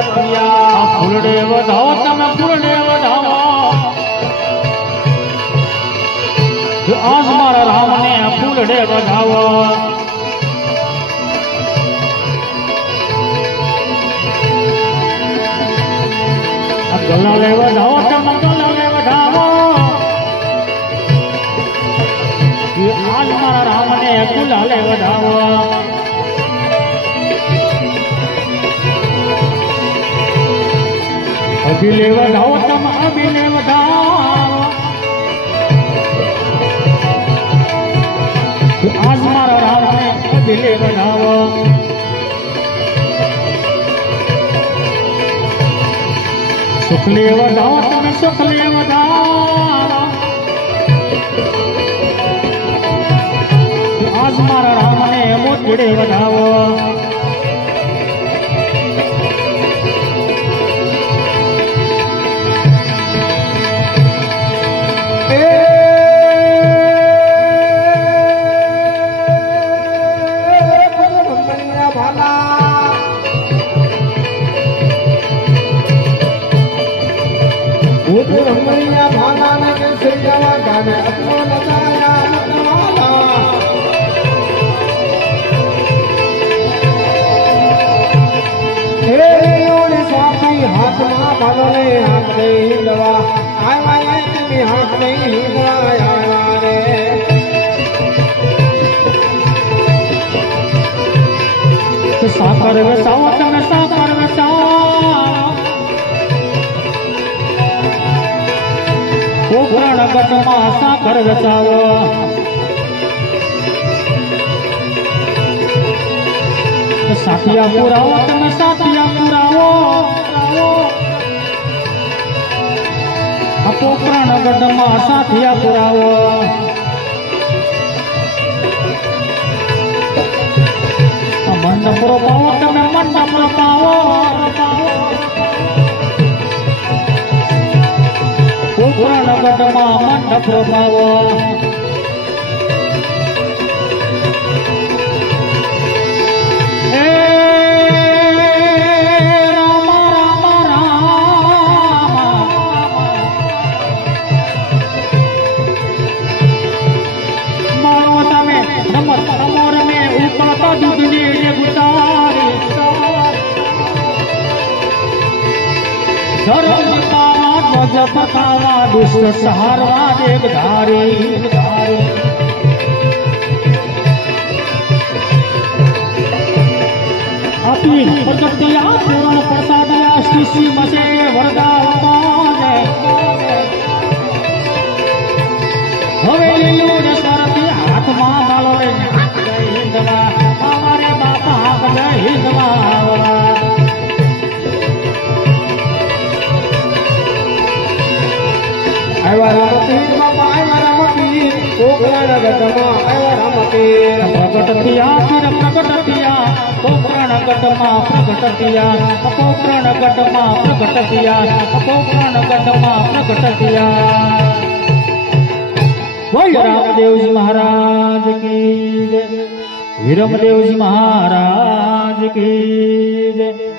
પ્રગટિયા ફૂલડે વધાવો તમે ફૂલડે વધાવો આજ મારા રામને ફૂલડે વધાવો ગલાલે વધાવો તમે ગલાલે વધાવો આજ મારા રામને ગુલાલે વધાવો અભિલે વધાવો તમે અભિલે વધાવો આજ મારા રામને અભિલે વધાવો સુખલે વધાવો તમે સુખલે વધાવો આજ મારા રામને મોતીડે વધાવો સાકર વેસાવો તમે સાકર વેસાવો પોખરણ ગઢમાં સાકર વેસાવો સાતિયા પુરાવો તમે સાતિયા પુરાવો પોખરણ ગઢમાં સાતિયા પુરાવો મંડપ પાવો તમે મંડપ પાવો પોખરણ ગઢમાં મંડપ પાવો પતાવા દુષ્ટ સહારવા દેવ ધારી આપી પ્રગટિયા પૂરણ પ્રસાદિયા શિશી મસે વરદાવતાને હવે લીલું સરતી હાથમાં બાલો હિંદવા અમારે બાપા હાથ હિંદવા પોખરણ ગઢમાં પ્રગટતિયા બોલ રામદેવજી મહારાજ કી જય વીરમદેવજી મહારાજ કી જય